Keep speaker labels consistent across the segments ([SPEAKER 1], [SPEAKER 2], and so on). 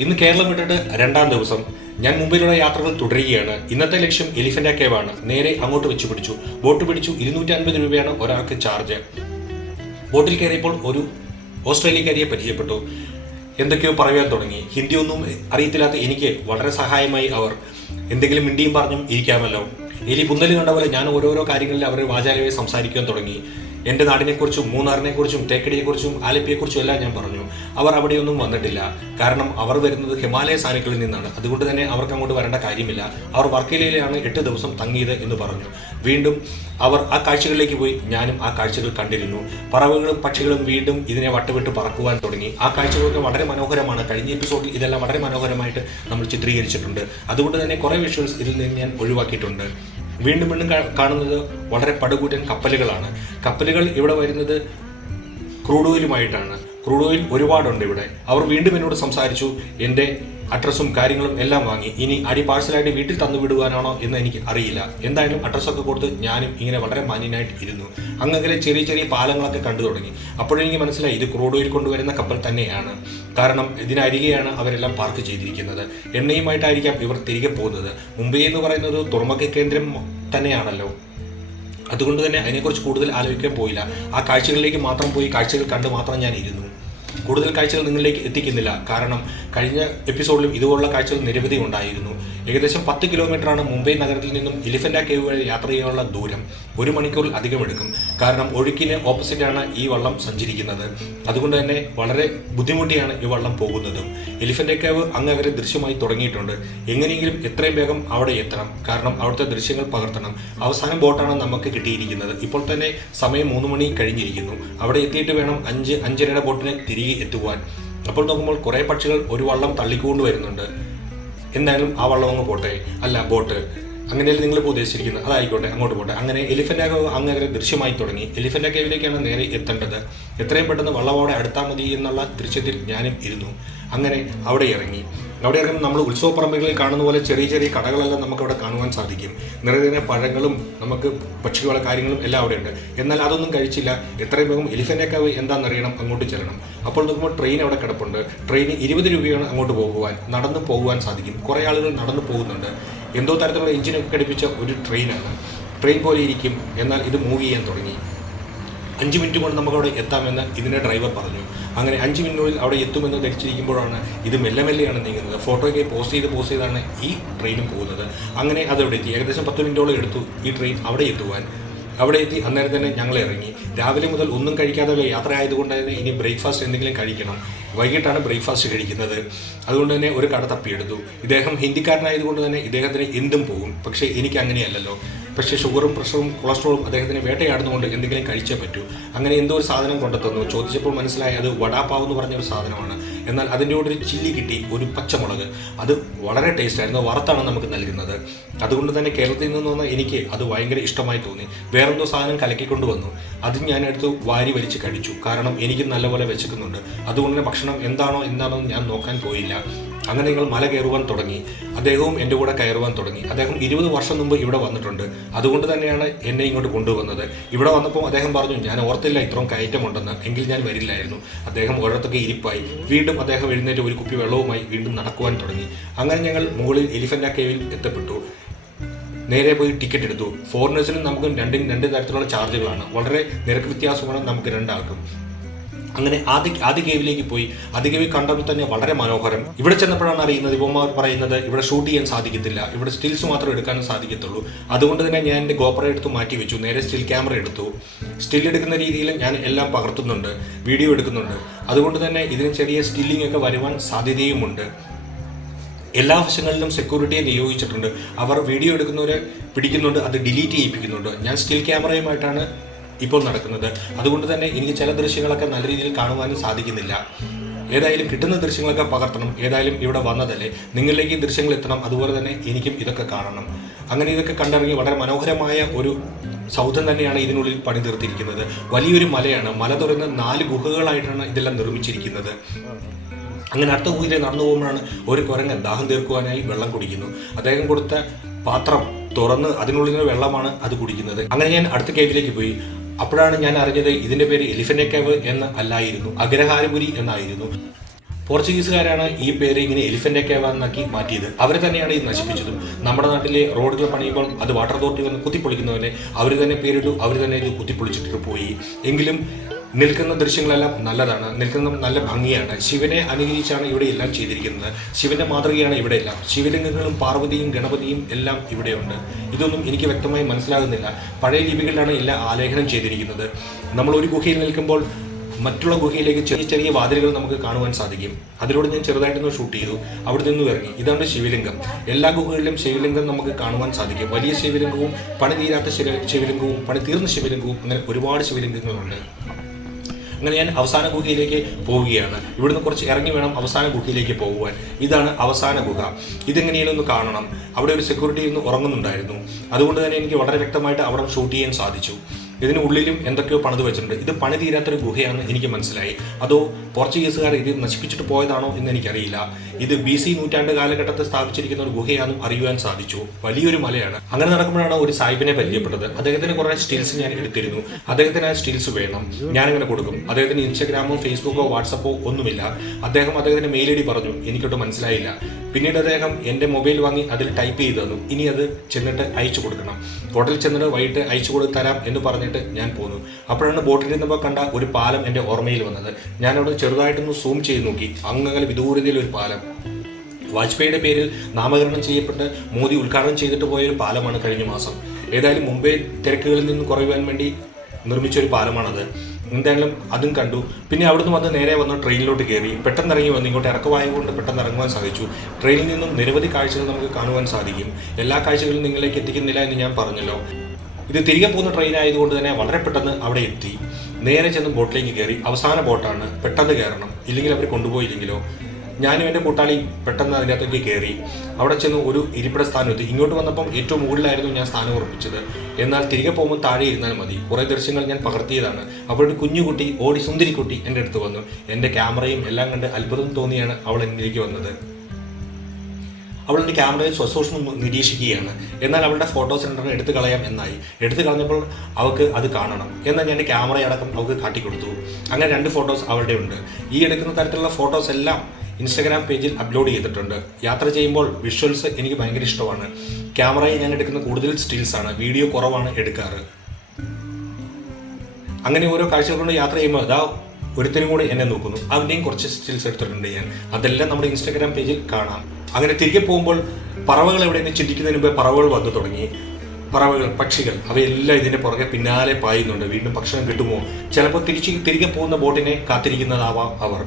[SPEAKER 1] ഇന്ന് കേരളം വിട്ടിട്ട് രണ്ടാം ദിവസം ഞാൻ മുംബൈയിലുള്ള യാത്രകൾ തുടരുകയാണ്. ഇന്നത്തെ ലക്ഷ്യം എലിഫന്റ കേവ് ആണ് നേരെ അങ്ങോട്ട് വെച്ച് പിടിച്ചു. ബോട്ട് പിടിച്ചു. ഇരുന്നൂറ്റി അൻപത് രൂപയാണ് ഒരാൾക്ക് ചാർജ്. ബോട്ടിൽ കയറിയപ്പോൾ ഒരു ഓസ്ട്രേലിയക്കാരിയെ പരിചയപ്പെട്ടു. എന്തൊക്കെയോ പറയാൻ തുടങ്ങി. ഹിന്ദിയൊന്നും അറിയത്തില്ലാത്ത എനിക്ക് വളരെ സഹായമായി അവർ എന്തെങ്കിലും മിണ്ടിയും പറഞ്ഞും ഇരിക്കാമല്ലോ. എലി പുന്നലി കണ്ട പോലെ ഞാൻ ഓരോരോ കാര്യങ്ങളിൽ അവരെ വാചാലയായി സംസാരിക്കാൻ തുടങ്ങി. എന്റെ നാടിനെക്കുറിച്ചും മൂന്നാറിനെക്കുറിച്ചും തേക്കടിയെക്കുറിച്ചും ആലപ്പിയെക്കുറിച്ചും എല്ലാം ഞാൻ പറഞ്ഞു. അവർ അവിടെയൊന്നും വന്നിട്ടില്ല. കാരണം അവർ വരുന്നത് ഹിമാലയ സാനുക്കളിൽ നിന്നാണ്. അതുകൊണ്ട് തന്നെ അവർക്ക് അങ്ങോട്ട് വരേണ്ട കാര്യമില്ല. അവർ വർക്കലയിലാണ് എട്ട് ദിവസം തങ്ങിയത് എന്ന് പറഞ്ഞു. വീണ്ടും അവർ ആ കാഴ്ചകളിലേക്ക് പോയി. ഞാനും ആ കാഴ്ചകൾ കണ്ടിരുന്നു. പറവകളും പക്ഷികളും വീണ്ടും ഇതിനെ വട്ടുവിട്ട് പറക്കുവാൻ തുടങ്ങി. ആ കാഴ്ചകളൊക്കെ വളരെ മനോഹരമാണ്. കഴിഞ്ഞ എപ്പിസോഡിൽ ഇതെല്ലാം വളരെ മനോഹരമായിട്ട് നമ്മൾ ചിത്രീകരിച്ചിട്ടുണ്ട്. അതുകൊണ്ട് തന്നെ കുറേ വിഷ്വൽസ് ഇതിൽ നിന്ന് ഞാൻ ഒഴിവാക്കിയിട്ടുണ്ട്. വീണ്ടും വീണ്ടും കാണുന്നത് വളരെ പടുകൂറ്റൻ കപ്പലുകളാണ്. കപ്പലുകൾ ഇവിടെ വരുന്നത് ക്രൂഡ് ഓയിലുമായിട്ടാണ്. ക്രൂഡ് ഓയിൽ ഒരുപാടുണ്ട് ഇവിടെ. അവർ വീണ്ടും എന്നോട് സംസാരിച്ചു എന്റെ അഡ്രസ്സും കാര്യങ്ങളും എല്ലാം വാങ്ങി. ഇനി അടി പാഴ്സലായിട്ട് വീട്ടിൽ തന്നു വിടുവാനാണോ എന്ന് എനിക്ക് അറിയില്ല. എന്തായാലും അഡ്രസ്സൊക്കെ കൊടുത്ത് ഞാനും ഇങ്ങനെ വളരെ മാന്യനായിട്ട് ഇരുന്നു. അങ്ങനെ ചെറിയ ചെറിയ പാലങ്ങളൊക്കെ കണ്ടു തുടങ്ങി. അപ്പോഴെനിക്ക് മനസ്സിലായി ഇത് ക്രൂഡ് ഓയിൽ കൊണ്ടുവരുന്ന കപ്പൽ തന്നെയാണ്. കാരണം ഇതിനരികെയാണ് അവരെല്ലാം പാർക്ക് ചെയ്തിരിക്കുന്നത്. എണ്ണയുമായിട്ടായിരിക്കാം ഇവർ തിരികെ പോകുന്നത്. മുംബൈ എന്ന് പറയുന്നത് തുറമുഖ കേന്ദ്രം തന്നെയാണല്ലോ. അതുകൊണ്ട് തന്നെ അതിനെക്കുറിച്ച് കൂടുതൽ ആലോചിക്കാൻ പോയില്ല. ആ കാഴ്ചകളിലേക്ക് മാത്രം പോയി കാഴ്ചകൾ കണ്ട് മാത്രം ഞാൻ ഇരുന്നു. കൂടുതൽ കാഴ്ചകൾ നിങ്ങളിലേക്ക് എത്തിക്കുന്നില്ല. കാരണം കഴിഞ്ഞ എപ്പിസോഡിലും ഇതുപോലുള്ള കാഴ്ചകൾ നിരവധി ഉണ്ടായിരുന്നു. ഏകദേശം പത്ത് കിലോമീറ്ററാണ് മുംബൈ നഗരത്തിൽ നിന്നും എലിഫന്റ കേവ് വഴി യാത്ര ചെയ്യാനുള്ള ദൂരം. ഒരു മണിക്കൂറിൽ അധികം എടുക്കും കാരണം ഒഴുക്കിന് ഓപ്പോസിറ്റാണ് ഈ വള്ളം സഞ്ചരിക്കുന്നത്. അതുകൊണ്ട് തന്നെ വളരെ ബുദ്ധിമുട്ടിയാണ് ഈ വള്ളം പോകുന്നതും. എലിഫന്റ് കേവ് അങ്ങ് ദൃശ്യമായി തുടങ്ങിയിട്ടുണ്ട്. എങ്ങനെയെങ്കിലും എത്രയും വേഗം അവിടെ എത്തണം. കാരണം അവിടുത്തെ ദൃശ്യങ്ങൾ പകർത്തണം. അവസാനം ബോട്ടാണ് നമുക്ക് കിട്ടിയിരിക്കുന്നത്. ഇപ്പോൾ തന്നെ സമയം മൂന്ന് മണി കഴിഞ്ഞിരിക്കുന്നു. അവിടെ എത്തിയിട്ട് വേണം അഞ്ച് അഞ്ചരയുടെ ബോട്ടിന് തിരികെ എത്തുവാൻ. അപ്പോൾ നോക്കുമ്പോൾ കുറേ പക്ഷികൾ ഒരു വള്ളം തള്ളിക്കൊണ്ട് വരുന്നുണ്ട്. എന്തായാലും ആ വള്ളം അങ്ങ് പോട്ടെ. അല്ല ബോട്ട് അങ്ങനെയല്ലേ നിങ്ങൾ ഇപ്പോൾ ഉദ്ദേശിച്ചിരിക്കുന്നത്? അതായിക്കോട്ടെ അങ്ങോട്ട് പോട്ടെ. അങ്ങനെ എലിഫന്റ് ആകെ അങ്ങനെ ദൃശ്യമായി തുടങ്ങി. എലിഫന്റ് കേവിലേക്കാണ് നേരെ എത്തേണ്ടത്? എത്രയും പെട്ടെന്ന് വള്ളവോടെ അടുത്താൽ മതി എന്നുള്ള ദൃശ്യത്തിൽ ഞാനും ഇരുന്നു. അങ്ങനെ അവിടെ ഇറങ്ങി. അവിടെ ഇറങ്ങുമ്പോൾ നമ്മൾ ഉത്സവപ്പറമ്പുകളിൽ കാണുന്ന പോലെ ചെറിയ ചെറിയ കടകളെല്ലാം നമുക്ക് അവിടെ കാണുവാൻ സാധിക്കും. നിറയെ പഴങ്ങളും നമുക്ക് പക്ഷികളുടെ കാര്യങ്ങളും എല്ലാം അവിടെ ഉണ്ട്. എന്നാൽ അതൊന്നും കഴിച്ചില്ല. എത്രയും വേഗം എലിഫന്റ് കേവ് എന്താണെന്നറിയണം അങ്ങോട്ട് ചെല്ലണം. അപ്പോൾ നോക്കുമ്പോൾ ട്രെയിൻ അവിടെ കിടപ്പുണ്ട്. ട്രെയിന് ഇരുപത് രൂപയാണ് അങ്ങോട്ട് പോകുവാൻ നടന്നു പോകുവാൻ സാധിക്കും. കുറേ ആളുകൾ നടന്നു പോകുന്നുണ്ട്. എന്തോ തരത്തിലുള്ള എഞ്ചിനൊക്കെ ഘടിപ്പിച്ച ഒരു ട്രെയിനാണ്. ട്രെയിൻ പോലെ ഇരിക്കും. എന്നാൽ ഇത് മൂവ് ചെയ്യാൻ തുടങ്ങി. അഞ്ച് മിനിറ്റ് കൊണ്ട് നമുക്കവിടെ എത്താമെന്ന് ഇതിന്റെ ഡ്രൈവർ പറഞ്ഞു. അങ്ങനെ അഞ്ച് മിനിറ്റിനുള്ളിൽ അവിടെ എത്തുമെന്ന് ധരിച്ചിരിക്കുമ്പോഴാണ് ഇത് മെല്ലെ മെല്ലെയാണ് നീങ്ങുന്നത്. ഫോട്ടോയ്ക്ക് പോസ്റ്റ് ചെയ്ത് പോസ്റ്റ് ചെയ്താണ് ഈ ട്രെയിനും പോകുന്നത്. അങ്ങനെ അതവിടെ എത്തി ഏകദേശം പത്ത് മിനിറ്റോളം എടുത്തു ഈ ട്രെയിൻ അവിടെ എത്തുവാൻ. അവിടെ എത്തി. അന്നേരം തന്നെ ഞങ്ങൾ ഇറങ്ങി. രാവിലെ മുതൽ ഒന്നും കഴിക്കാതെ യാത്ര ആയതുകൊണ്ട് തന്നെ ഇനി ബ്രേക്ക്ഫാസ്റ്റ് എന്തെങ്കിലും കഴിക്കണം. വൈകിട്ടാണ് ബ്രേക്ക്ഫാസ്റ്റ് കഴിക്കുന്നത്. അതുകൊണ്ട് തന്നെ ഒരു കട തപ്പിയെടുത്തു. ഇദ്ദേഹം ഹിന്ദിക്കാരനായതുകൊണ്ട് തന്നെ ഇദ്ദേഹത്തിന് എന്തും പോകും. പക്ഷേ എനിക്ക് അങ്ങനെയല്ലല്ലോ. പക്ഷേ ഷുഗറും പ്രഷറും കൊളസ്ട്രോളും അദ്ദേഹത്തിന് വേട്ടയാടുന്നുകൊണ്ട് എന്തെങ്കിലും കഴിച്ചേ പറ്റൂ. അങ്ങനെ എന്തോ ഒരു സാധനം കൊണ്ടെത്തുന്നു ചോദിച്ചപ്പോൾ മനസ്സിലായി അത് വടാപ്പാവ് എന്ന് പറഞ്ഞ ഒരു സാധനമാണ്. എന്നാൽ അതിന്റെ കൂടെ ഒരു ചില്ലി കിട്ടി ഒരു പച്ചമുളക്. അത് വളരെ ടേസ്റ്റ് ആയിരുന്നു വറുത്താണ് നമുക്ക് നൽകുന്നത്. അതുകൊണ്ട് തന്നെ കേരളത്തിൽ നിന്ന് വന്ന എനിക്ക് അത് ഭയങ്കര ഇഷ്ടമായി തോന്നി. വേറെന്തോ സാധനം കലക്കിക്കൊണ്ട് വന്നു. അത് ഞാൻ എടുത്ത് വാരി വലിച്ച് കഴിച്ചു. കാരണം എനിക്ക് നല്ലപോലെ വെച്ചിരിക്കുന്നുണ്ട് അതുകൊണ്ട് ഭക്ഷണം എന്താണോ എന്താണോ ഞാൻ നോക്കാൻ പോയില്ല. അങ്ങനെ നിങ്ങൾ മല കയറുവാൻ തുടങ്ങി. അദ്ദേഹവും എന്റെ കൂടെ കയറുവാൻ തുടങ്ങി. അദ്ദേഹം ഇരുപത് വർഷം മുമ്പ് ഇവിടെ വന്നിട്ടുണ്ട്. അതുകൊണ്ട് തന്നെയാണ് എന്നെ ഇങ്ങോട്ട് കൊണ്ടുവന്നത്. ഇവിടെ വന്നപ്പോൾ അദ്ദേഹം പറഞ്ഞു ഞാൻ ഓർത്തില്ല ഇത്രയും കയറ്റമുണ്ടെന്ന്. എങ്കിൽ ഞാൻ വരില്ലായിരുന്നു. അദ്ദേഹം ഓരോരുത്തൊക്കെ ഇരിപ്പായി. വീണ്ടും അദ്ദേഹം എഴുന്നേറ്റ് ഒരു കുപ്പി വെള്ളവുമായി വീണ്ടും നടക്കുവാൻ തുടങ്ങി. അങ്ങനെ ഞങ്ങൾ മുകളിൽ എലിഫന്റ കേവിൽ എത്തപ്പെട്ടു. നേരെ പോയി ടിക്കറ്റ് എടുത്തു. ഫോറിനേഴ്സിനും നമുക്കും രണ്ടും രണ്ട് തരത്തിലുള്ള ചാർജുകളാണ് വളരെ നിരക്ക് വ്യത്യാസമാണ് നമുക്ക് രണ്ടാൾക്കും. അങ്ങനെ ആദ്യ ആദ്യ കേവിലേക്ക് പോയി. ആദ്യ കേവിൽ കണ്ടപ്പോൾ തന്നെ വളരെ മനോഹരം. ഇവിടെ ചെന്നപ്പോഴാണ് അറിയുന്നത് ഇവന്മാർ പറയുന്നത് ഇവിടെ ഷൂട്ട് ചെയ്യാൻ സാധിക്കത്തില്ല. ഇവിടെ സ്റ്റിൽസ് മാത്രം എടുക്കാനും സാധിക്കത്തുള്ളൂ. അതുകൊണ്ട് തന്നെ ഞാൻ എന്റെ ഗോപ്ര എടുത്ത് മാറ്റി വെച്ചു. നേരെ സ്റ്റിൽ ക്യാമറ എടുത്തു. സ്റ്റിൽ എടുക്കുന്ന രീതിയിൽ ഞാൻ എല്ലാം പകർത്തുന്നുണ്ട്. വീഡിയോ എടുക്കുന്നുണ്ട്. അതുകൊണ്ട് തന്നെ ഇതിന് ചെറിയ സ്റ്റില്ലിംഗ് ഒക്കെ വരുവാൻ സാധ്യതയുമുണ്ട്. എല്ലാ വശങ്ങളിലും സെക്യൂരിറ്റിയെ നിയോഗിച്ചിട്ടുണ്ട്. അവർ വീഡിയോ എടുക്കുന്നവരെ പിടിക്കുന്നുണ്ട് അത് ഡിലീറ്റ് ചെയ്യിപ്പിക്കുന്നുണ്ട്. ഞാൻ സ്റ്റിൽ ക്യാമറയുമായിട്ടാണ് ഇപ്പോൾ നടക്കുന്നത്. അതുകൊണ്ട് തന്നെ എനിക്ക് ചില ദൃശ്യങ്ങളൊക്കെ നല്ല രീതിയിൽ കാണുവാനും സാധിക്കുന്നില്ല. ഏതായാലും കിട്ടുന്ന ദൃശ്യങ്ങളൊക്കെ പകർത്തണം. ഏതായാലും ഇവിടെ വന്നതല്ലേ. നിങ്ങളിലേക്ക് ഈ ദൃശ്യങ്ങൾ എത്തണം. അതുപോലെ തന്നെ എനിക്കും ഇതൊക്കെ കാണണം. അങ്ങനെ ഇതൊക്കെ കണ്ടിറങ്ങി വളരെ മനോഹരമായ ഒരു സൗധം തന്നെയാണ് ഇതിനുള്ളിൽ പണി തീർത്തിരിക്കുന്നത് വലിയൊരു മലയാണ്. മല തുറന്ന് നാല് ഗുഹകളായിട്ടാണ് ഇതെല്ലാം നിർമ്മിച്ചിരിക്കുന്നത്. അങ്ങനെ അടുത്ത ഗുഹയിലെ നടന്നു പോകുമ്പോഴാണ് ഒരു കുരങ്ങൻ ദാഹം തീർക്കുവാനായി വെള്ളം കുടിക്കുന്നു. അദ്ദേഹം കൊടുത്ത പാത്രം തുറന്ന് അതിനുള്ളിൽ വെള്ളമാണ് അത് കുടിക്കുന്നത്. അങ്ങനെ ഞാൻ അടുത്ത കേവിലേക്ക് പോയി. അപ്പോഴാണ് ഞാൻ അറിഞ്ഞത് ഇതിന്റെ പേര് എലിഫന്റ് കേവ് എന്ന് അല്ലായിരുന്നു അഗ്രഹാരപുരി എന്നായിരുന്നു. പോർച്ചുഗീസുകാരാണ് ഈ പേര് ഇങ്ങനെ എലിഫന്റ് കേവ് എന്നാക്കി മാറ്റിയത്. അവർ തന്നെയാണ് ഇത് നശിപ്പിച്ചതും. നമ്മുടെ നാട്ടിലെ റോഡുകൾ പണിയുമ്പോൾ അത് വാട്ടർ അതോറിറ്റി വന്ന് കുത്തിപ്പൊളിക്കുന്നവരെ അവർ തന്നെ പേരിട്ടു അവർ തന്നെ ഇത് കുത്തിപ്പൊളിച്ചിട്ട് പോയി. എങ്കിലും നിൽക്കുന്ന ദൃശ്യങ്ങളെല്ലാം നല്ലതാണ്. നിൽക്കുന്ന നല്ല ഭംഗിയാണ്. ശിവനെ അനുകരിച്ചാണ് ഇവിടെ എല്ലാം ചെയ്തിരിക്കുന്നത്. ശിവന്റെ മാതൃകയാണ് ഇവിടെ എല്ലാം. ശിവലിംഗങ്ങളും പാർവതിയും ഗണപതിയും എല്ലാം ഇവിടെയുണ്ട് ഇതൊന്നും എനിക്ക് വ്യക്തമായി മനസ്സിലാകുന്നില്ല. പഴയ ലിപികളിലാണ് എല്ലാം ആലേഖനം ചെയ്തിരിക്കുന്നത്. നമ്മൾ ഒരു ഗുഹയിൽ നിൽക്കുമ്പോൾ മറ്റുള്ള ഗുഹയിലേക്ക് ചെറിയ ചെറിയ വാതിലുകൾ നമുക്ക് കാണുവാൻ സാധിക്കും. അതിലൂടെ ഞാൻ ചെറുതായിട്ടൊന്ന് ഷൂട്ട് ചെയ്തു. അവിടെ നിന്നും ഇറങ്ങി. ഇതാണ് ശിവലിംഗം. എല്ലാ ഗുഹകളിലും ശിവലിംഗം നമുക്ക് കാണുവാൻ സാധിക്കും. വലിയ ശിവലിംഗവും പണി തീരാത്ത ശിവ- ശിവലിംഗവും പണി തീർന്ന ശിവലിംഗവും അങ്ങനെ ഒരുപാട് ശിവലിംഗങ്ങളുണ്ട്. അങ്ങനെ ഞാൻ അവസാന ഗുഹയിലേക്ക് പോവുകയാണ്. ഇവിടുന്ന് കുറച്ച് ഇറങ്ങി വേണം അവസാന ഗുഹയിലേക്ക് പോകുവാൻ. ഇതാണ് അവസാന ഗുഹ. ഇതെങ്ങനെയാണെന്ന് കാണണം. അവിടെ ഒരു സെക്യൂരിറ്റി ഒന്ന് ഉറങ്ങുന്നുണ്ടായിരുന്നു. അതുകൊണ്ട് തന്നെ എനിക്ക് വളരെ വ്യക്തമായിട്ട് അവിടെ ഷൂട്ട് ചെയ്യാൻ സാധിച്ചു. ഇതിന് ഉള്ളിലും എന്തൊക്കെയോ പണിത് വെച്ചിട്ടുണ്ട്. ഇത് പണി തീരാത്തൊരു ഗുഹയാണ് എനിക്ക് മനസ്സിലായി. അതോ പോർച്ചുഗീസുകാർ ഇത് നശിപ്പിച്ചിട്ട് പോയതാണോ എന്ന് എനിക്കറിയില്ല. ഇത് ബി സി നൂറ്റാണ്ട് കാലഘട്ടത്തിൽ സ്ഥാപിച്ചിരിക്കുന്ന ഒരു ഗുഹയാണെന്നും അറിയുവാൻ സാധിച്ചു. വലിയൊരു മലയാണ്. അങ്ങനെ നടക്കുമ്പോഴാണ് ഒരു സാഹിബിനെ പരിചയപ്പെട്ടത്. അദ്ദേഹത്തിന് കുറേ സ്റ്റിൽസ് ഞാൻ എടുത്തിരുന്നു. അദ്ദേഹത്തിന് ആ സ്റ്റിൽസ് വേണം. ഞാൻ ഞാനിങ്ങനെ കൊടുക്കും. അദ്ദേഹത്തിന് ഇൻസ്റ്റാഗ്രാമോ ഫേസ്ബുക്കോ വാട്സപ്പോ ഒന്നുമില്ല. അദ്ദേഹം അദ്ദേഹത്തിന് മെയിൽ ഐ ഡി പറഞ്ഞു. എനിക്കൊട്ട് മനസ്സിലായില്ല. പിന്നീട് അദ്ദേഹം എന്റെ മൊബൈൽ വാങ്ങി അതിൽ ടൈപ്പ് ചെയ്തു തന്നു. ഇനി അത് ചെന്നിട്ട് അയച്ചു കൊടുക്കണം. ഹോട്ടലിൽ ചെന്നിട്ട് വൈകിട്ട് അയച്ചു കൊടുത്തു തരാം എന്ന് പറഞ്ഞിട്ട് ഞാൻ പോന്നു. അപ്പോഴാണ് ബോട്ടിൽ നിന്നപ്പോൾ കണ്ട ഒരു പാലം എന്റെ ഓർമ്മയിൽ വന്നത്. ഞാൻ അവിടെ ചെറുതായിട്ടൊന്ന് സൂം ചെയ്ത് നോക്കി. അങ്ങനെ വിദൂരതയിൽ ഒരു പാലം. വാജ്പേയിയുടെ പേരിൽ നാമകരണം ചെയ്യപ്പെട്ട് മോദി ഉദ്ഘാടനം ചെയ്തിട്ട് പോയ ഒരു പാലമാണ് കഴിഞ്ഞ മാസം. ഏതായാലും മുംബൈ തിരക്കുകളിൽ നിന്ന് കുറയുവാൻ വേണ്ടി നിർമ്മിച്ച ഒരു പാലമാണത്. എന്തായാലും അതും കണ്ടു. പിന്നെ അവിടുന്ന് വന്ന് നേരെ വന്ന് ട്രെയിനിലോട്ട് കയറി. പെട്ടെന്ന് ഇറങ്ങി വന്ന് ഇങ്ങോട്ട് ഇറക്കമായതുകൊണ്ട് പെട്ടെന്ന് ഇറങ്ങുവാൻ സാധിച്ചു. ട്രെയിനിൽ നിന്നും നിരവധി കാഴ്ചകൾ നമുക്ക് കാണുവാൻ സാധിക്കും. എല്ലാ കാഴ്ചകളും നിങ്ങളിലേക്ക് എത്തിക്കുന്നില്ല എന്ന് ഞാൻ പറഞ്ഞല്ലോ. ഇത് തിരികെ പോകുന്ന ട്രെയിൻ ആയതുകൊണ്ട് തന്നെ വളരെ പെട്ടെന്ന് അവിടെ എത്തി. നേരെ ചെന്ന് ബോട്ടിലേക്ക് കയറി. അവസാന ബോട്ടാണ് പെട്ടെന്ന് കയറണം. ഇല്ലെങ്കിൽ അവർ കൊണ്ടുപോയില്ലെങ്കിലോ? ഞാനും എന്റെ കൂട്ടാളി പെട്ടെന്ന് അതിനകത്തേക്ക് കയറി. അവിടെ ചെന്ന് ഒരു ഇരിപ്പിട സ്ഥാനം എത്തി. ഇങ്ങോട്ട് വന്നപ്പം ഏറ്റവും മുകളിലായിരുന്നു ഞാൻ സ്ഥാനം ഉറപ്പിച്ചത്. എന്നാൽ തിരികെ പോകുമ്പോൾ താഴെ ഇരുന്നാൽ മതി. കുറേ ദൃശ്യങ്ങൾ ഞാൻ പകർത്തിയതാണ്. അപ്പോൾ ഒരു കുഞ്ഞുകുട്ടി ഓടി സുന്ദരിക്കുട്ടി എന്റെ അടുത്ത് വന്നു. എന്റെ ക്യാമറയും എല്ലാം കണ്ട് അത്ഭുതം തോന്നിയാണ് അവൾ എന്നിലേക്ക് വന്നത്. അവൾ ക്യാമറയിൽ സ്വസൂക്ഷ്മം നിരീക്ഷിക്കുകയാണ്. എന്നാൽ അവളുടെ ഫോട്ടോ സെന്ററിന് എടുത്തു കളയാം എന്നായി. എടുത്തു കളഞ്ഞപ്പോൾ അവൾക്ക് അത് കാണണം. എന്നാൽ ഞാൻ ക്യാമറയടക്കം അവൾക്ക് കാട്ടിക്കൊടുത്തു. അങ്ങനെ രണ്ട് ഫോട്ടോസ് അവളുടെ ഉണ്ട്. ഈ എടുക്കുന്ന തരത്തിലുള്ള ഫോട്ടോസ് എല്ലാം ഇൻസ്റ്റഗ്രാം പേജിൽ അപ്ലോഡ് ചെയ്തിട്ടുണ്ട്. യാത്ര ചെയ്യുമ്പോൾ വിഷ്വൽസ് എനിക്ക് ഭയങ്കര ഇഷ്ടമാണ്. ക്യാമറയിൽ ഞാൻ എടുക്കുന്ന കൂടുതൽ സ്റ്റിൽസ് ആണ്. വീഡിയോ കുറവാണ് എടുക്കാറ്. അങ്ങനെ ഓരോ കാഴ്ചകൾ കൊണ്ട് യാത്ര ചെയ്യുമ്പോൾ അതാ ഒരുത്തിനും കൂടി എന്നെ നോക്കുന്നു. അതിന്റെയും കുറച്ച് സ്റ്റിൽസ് എടുത്തിട്ടുണ്ട് ഞാൻ. അതെല്ലാം നമ്മുടെ ഇൻസ്റ്റാഗ്രാം പേജിൽ കാണാം. അങ്ങനെ തിരികെ പോകുമ്പോൾ പറവകൾ എവിടെയെന്ന് ചിന്തിക്കുന്നതിന് മുമ്പേ പറവകൾ വന്നു തുടങ്ങി. പറവകൾ പക്ഷികൾ അവയെല്ലാം ഇതിന്റെ പുറകെ പിന്നാലെ പായുന്നുണ്ട്. വീണ്ടും ഭക്ഷണം കിട്ടുമോ? ചിലപ്പോൾ തിരിച്ച് തിരികെ പോകുന്ന ബോട്ടിനെ കാത്തിരിക്കുന്നതാവാം അവർ.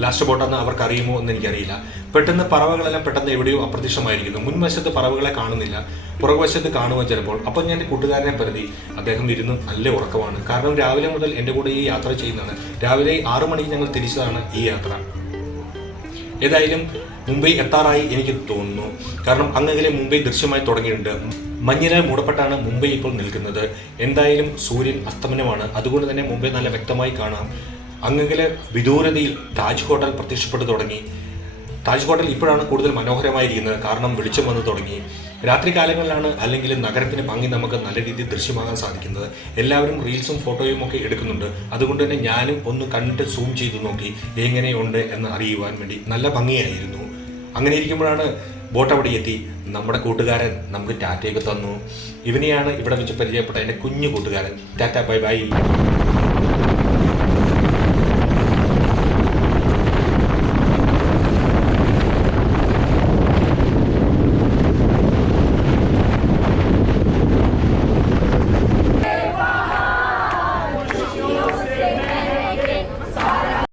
[SPEAKER 1] ലാസ്റ്റ് ബോട്ടാന്ന് അവർക്ക് അറിയുമോ എന്ന് എനിക്കറിയില്ല. പെട്ടെന്ന് പറവകളെല്ലാം പെട്ടെന്ന് എവിടെയോ അപ്രത്യക്ഷമായിരിക്കുന്നു. മുൻവശത്ത് പറവകളെ കാണുന്നില്ല. പുറകുവശത്ത് കാണുമോ ചിലപ്പോൾ? അപ്പം ഞാൻ എന്റെ കൂട്ടുകാരനെ പരിധി. അദ്ദേഹം ഇരുന്ന് നല്ല ഉറക്കമാണ്. കാരണം രാവിലെ മുതൽ എന്റെ കൂടെ ഈ യാത്ര ചെയ്യുന്നതാണ്. രാവിലെ ആറു മണിക്ക് ഞങ്ങൾ തിരിച്ചതാണ് ഈ യാത്ര. ഏതായാലും മുംബൈ എത്താറായി എനിക്ക് തോന്നുന്നു. കാരണം അങ്ങനെ മുംബൈ ദൃശ്യമായി തുടങ്ങിയിട്ടുണ്ട്. മഞ്ഞിനാൽ മൂടപ്പെട്ടാണ് മുംബൈ ഇപ്പോൾ നിൽക്കുന്നത്. എന്തായാലും സൂര്യൻ അസ്തമനമാണ്. അതുകൊണ്ട് തന്നെ മുംബൈ നല്ല വ്യക്തമായി കാണാം. അങ്ങനെ വിദൂരതയിൽ താജ് ഹോട്ടൽ പ്രത്യക്ഷപ്പെട്ടു തുടങ്ങി. താജ് ഹോട്ടൽ ഇപ്പോഴാണ് കൂടുതൽ മനോഹരമായിരിക്കുന്നത്. കാരണം വെളിച്ചം വന്നു തുടങ്ങി. രാത്രി കാലങ്ങളിലാണ് അല്ലെങ്കിൽ നഗരത്തിന് ഭംഗി നമുക്ക് നല്ല രീതിയിൽ ദൃശ്യമാകാൻ സാധിക്കുന്നത്. എല്ലാവരും റീൽസും ഫോട്ടോയും ഒക്കെ എടുക്കുന്നുണ്ട്. അതുകൊണ്ട് തന്നെ ഞാനും ഒന്ന് കണ്ടിട്ട് സൂം ചെയ്തു നോക്കി എങ്ങനെയുണ്ട് എന്ന് അറിയുവാൻ വേണ്ടി നല്ല ഭംഗിയായിരുന്നു. അങ്ങനെ ഇരിക്കുമ്പോഴാണ് ബോട്ട് അവിടെ എത്തി. നമ്മുടെ കൂട്ടുകാരൻ നമുക്ക് ടാറ്റയൊക്കെ തന്നു. ഇവനെയാണ് ഇവിടെ വെച്ച് പരിചയപ്പെട്ട എന്റെ കുഞ്ഞു കൂട്ടുകാരൻ. Tata bye bye.